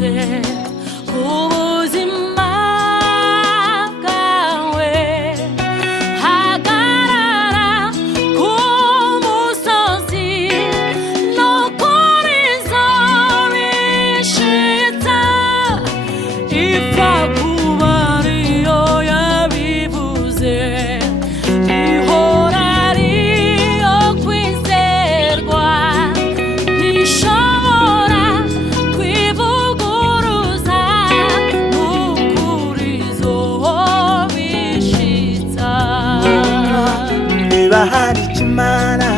yavuze ku buzima bwawe. Hagarara ku musozi no kuri izo bishitsa, ipfa kuba ariyo yabivuze, ihora ariyo kwizerwa, ntishobora kwivuguruza n'ukuri izo bishitsa. Niba hari icyo Imana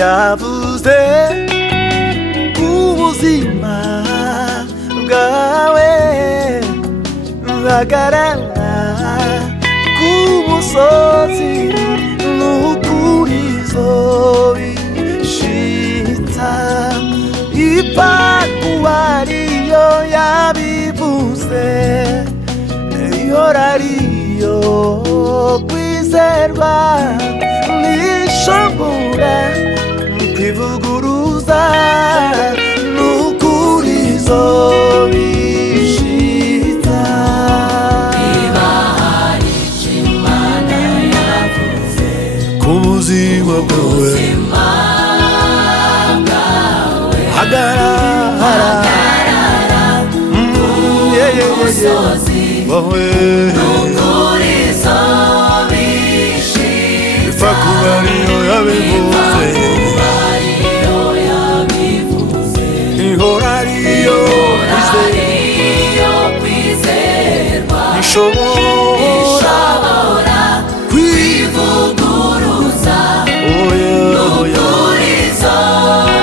yavuze ku buzima bwawe, hagarara ku musozi n'ukuri izo bishitsa, ipfa kuba ariyo yabivuze, ihora ariyo kwizerwa, ntishobora kwivuguruza n'ukuri izo bishitsa. Niba hari icyo Imana yavuze Ku buzima bwawe, hagarara musozi wowe, n'ukuri izo bishitsa, ipfa kuba ariyo yabivuze, ihora ariyo kwizerwa, ntishobora kwivuguruza n'ukuri izo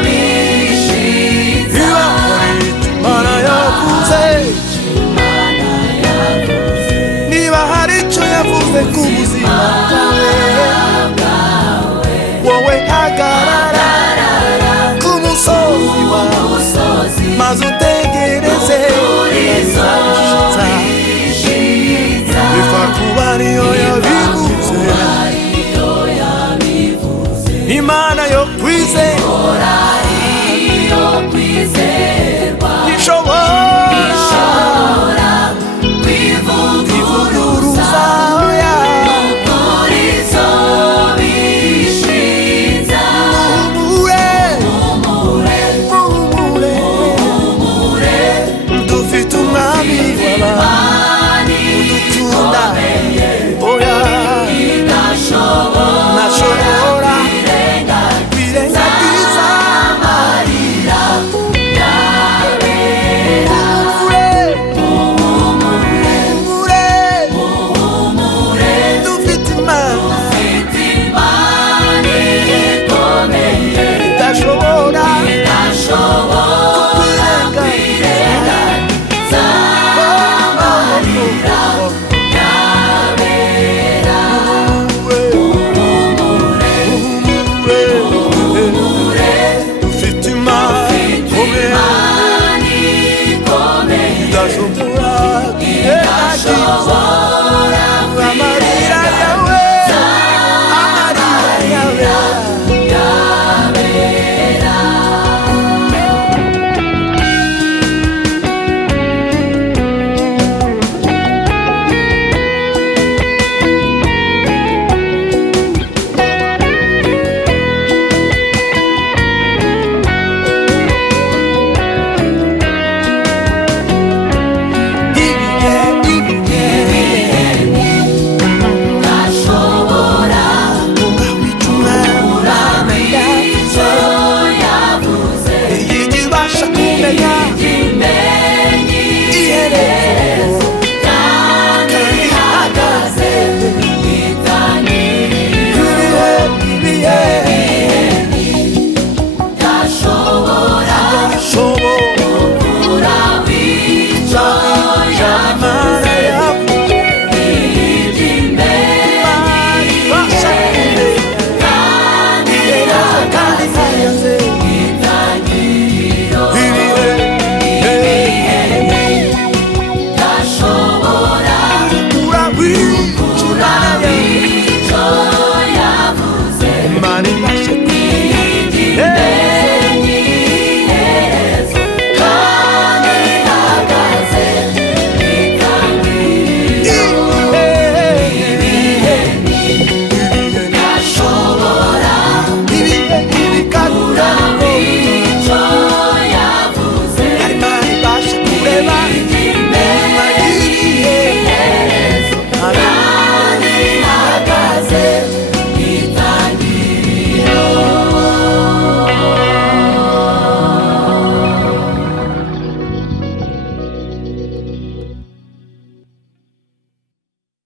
bishitsa. niba hari icyo Imana yavuze, niba hari icyo yavuze ku buzima bwawe, wowe hagarara ku musozi wawe, maze utegereze ibishitsa, ipfa kuba ariyo yabivuze, Imana yo kwizera.